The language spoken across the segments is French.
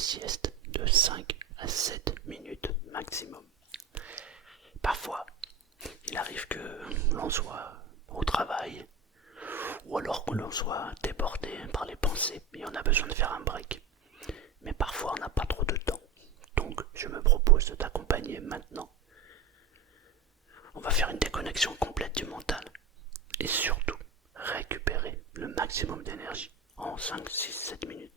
sieste de 5 à 7 minutes maximum. Parfois, il arrive que l'on soit au travail ou alors que l'on soit débordé par les pensées et on a besoin de faire un break. Mais parfois on n'a pas trop de temps. Donc je me propose de t'accompagner maintenant. On va faire une déconnexion complète du mental et surtout récupérer le maximum d'énergie en 5, 6, 7 minutes.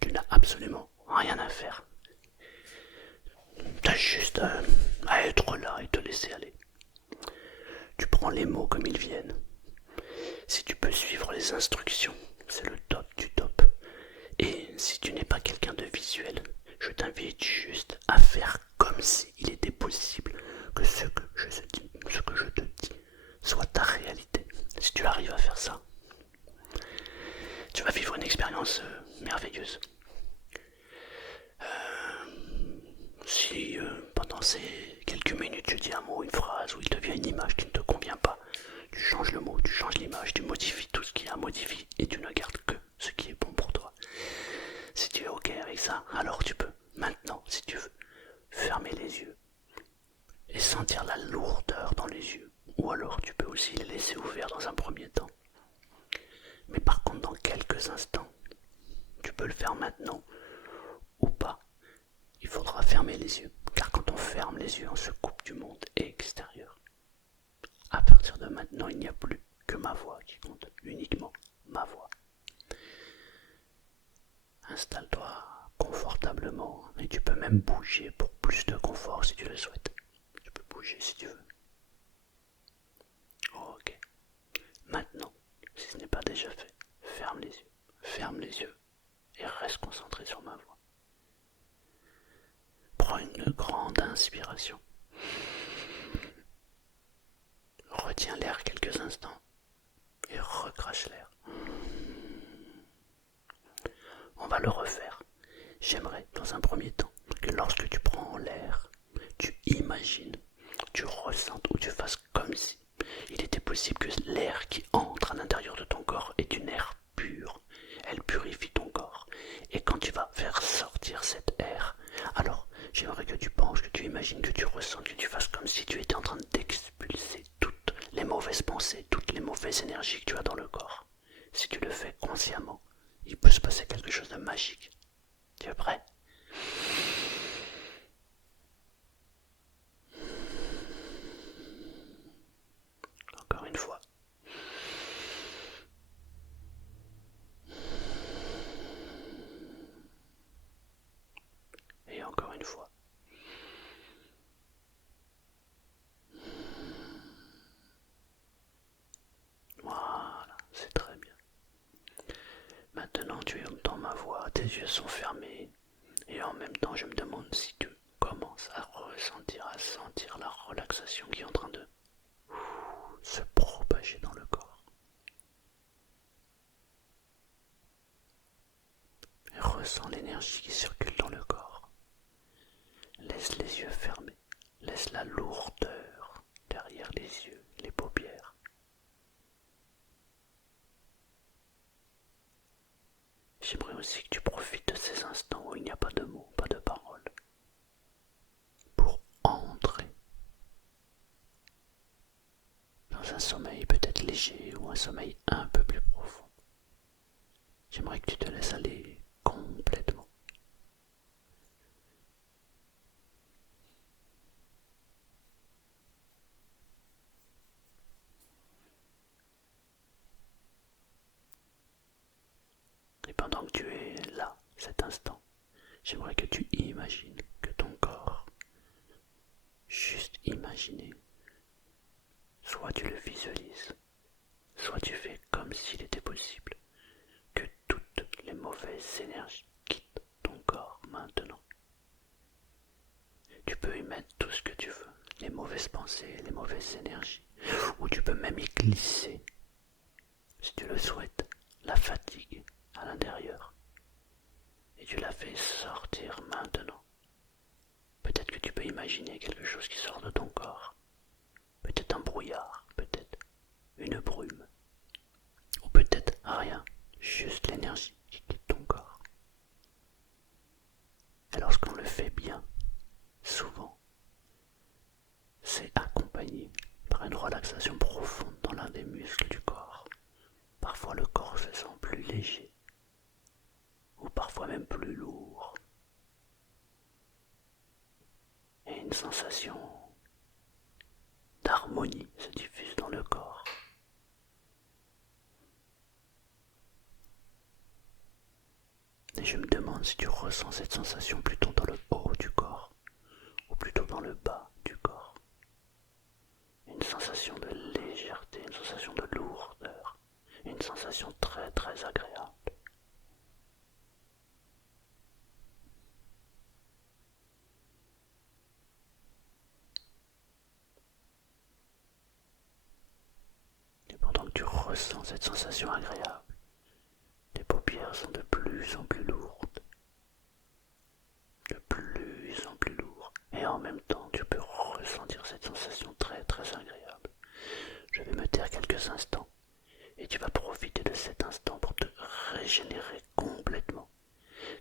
Tu n'as absolument rien à faire. Tu as juste à être là et te laisser aller. Tu prends les mots comme ils viennent. Si tu peux suivre les instructions, c'est le top du top. Et si tu n'es pas quelqu'un de visuel, je t'invite juste à faire comme s'il était possible que ce que je te dis soit ta réalité. Si tu arrives à faire ça, tu vas vivre une expérience merveilleuse. Si pendant ces quelques minutes tu dis un mot, une phrase, ou il te vient une image qui ne te convient pas, tu changes le mot, tu changes l'image, tu modifies tout ce qui a modifié et tu ne gardes que ce qui est bon pour toi. Si tu es ok avec ça, alors tu peux maintenant, si tu veux, fermer les yeux et sentir la lourdeur dans les yeux. Ou alors tu peux aussi les laisser ouverts dans un premier temps. Mais par contre, dans quelques instants, tu peux le faire maintenant ou pas. Il faudra fermer les yeux, car quand on ferme les yeux, on se coupe du monde extérieur. À partir de maintenant, il n'y a plus que ma voix qui compte, uniquement ma voix. Installe-toi confortablement et tu peux même bouger pour plus de confort si tu le souhaites. Tu peux bouger si tu veux. Ok. Maintenant, si ce n'est pas déjà fait, ferme les yeux et reste concentré sur ma voix. Prends une grande inspiration. Retiens l'air quelques instants et recrache l'air. On va le refaire. J'aimerais, dans un premier temps, que lorsque tu prends l'air, tu imagines, tu ressentes ou tu fasses comme si il était possible que l'air qui entre à l'intérieur de ton corps est une air pure. Elle purifie ton corps. Et quand tu vas faire sortir cet air, alors j'aimerais que tu penses, que tu imagines, que tu ressentes, que tu fasses comme si tu étais en train d'expulser toutes les mauvaises pensées, toutes les mauvaises énergies que tu as dans le corps. Si tu le fais consciemment, il peut se passer quelque chose de magique. Tu es prêt? Encore une fois. Et encore une fois. Voilà, c'est très bien. Maintenant tu entends ma voix, tes yeux sont fermés. Et en même temps je me demande si tu commences à ressentir, à sentir la relaxation qui est en train de se propager dans le corps. Et ressens l'énergie qui circule dans le corps. Laisse les yeux fermés. Laisse la lourdeur derrière les yeux, les paupières. J'aimerais aussi que tu profites de ces instants où il n'y a pas de mots, pas de paroles, pour entrer dans un sommeil peut-être léger ou un sommeil un peu plus profond. J'aimerais que tu te laisses aller complètement. Et pendant que tu es là, cet instant, j'aimerais que tu imagines que ton corps, juste imaginer, soit tu le visualises, soit tu fais comme s'il était possible que toutes les mauvaises énergies quittent ton corps maintenant. Tu peux y mettre tout ce que tu veux, les mauvaises pensées, les mauvaises énergies, ou tu peux même y glisser, si tu le souhaites, la fatigue à l'intérieur. Et tu la fais sortir maintenant. Peut-être que tu peux imaginer quelque chose qui sort de ton corps. Peut-être un brouillard, peut-être une brume, ou peut-être rien, juste l'énergie qui quitte ton corps. relaxation profonde dans l'un des muscles du corps. Parfois le corps se sent plus léger, ou parfois même plus lourd. Et une sensation d'harmonie se diffuse dans le corps. Et je me demande si tu ressens cette sensation plutôt dans le haut du corps ou plutôt dans le bas du corps. Une sensation de légèreté, une sensation de lourdeur, une sensation très très agréable. Et pendant que tu ressens cette sensation agréable, tes paupières sont de plus en plus lourdes, de plus en plus lourdes, et en même temps tu peux ressentir cette sensation très très agréable. Je vais me taire quelques instants, et tu vas profiter de cet instant pour te régénérer complètement,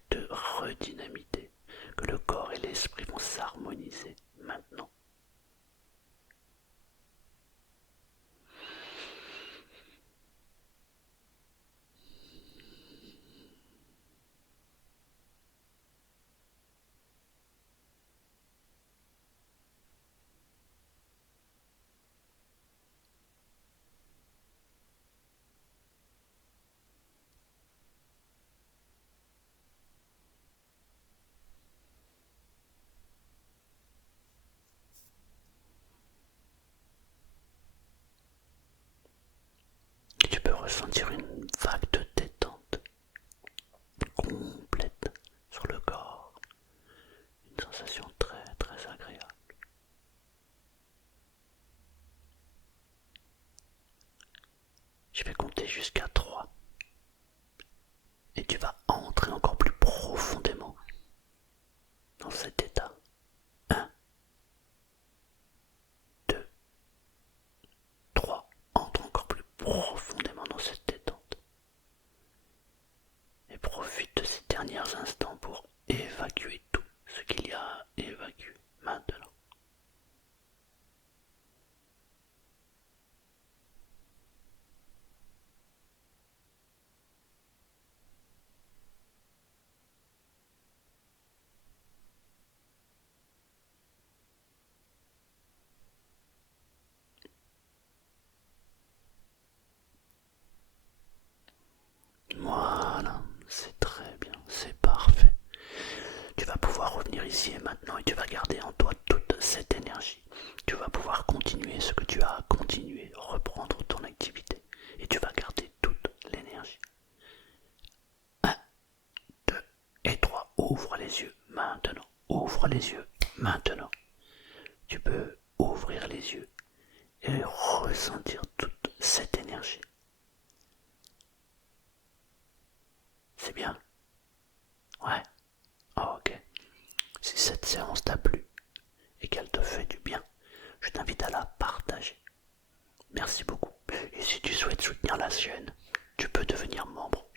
te redynamiter, que le corps et l'esprit vont s'harmoniser maintenant. Et tu peux ressentir une vague de détente complète sur le corps, une sensation très très agréable. Je vais compter jusqu'à 3 et tu vas entrer encore plus profondément dans cet état. 1, 2, 3. Entre encore plus profondément dans cette détente. Et profite de ces derniers instants pour évacuer tout ce qu'il y a à évacuer maintenant. Voilà, c'est très bien, c'est parfait. Tu vas pouvoir revenir ici et maintenant et tu vas garder en toi toute cette énergie. Tu vas pouvoir continuer ce que tu as à continuer, reprendre ton activité et tu vas garder toute l'énergie. 1, 2 et 3. Ouvre les yeux maintenant. Ouvre les yeux maintenant. Tu peux ouvrir les yeux et ressentir toute cette énergie. C'est bien? Ouais. Ok. Si cette séance t'a plu et qu'elle te fait du bien, je t'invite à la partager. Merci beaucoup. Et si tu souhaites soutenir la chaîne, tu peux devenir membre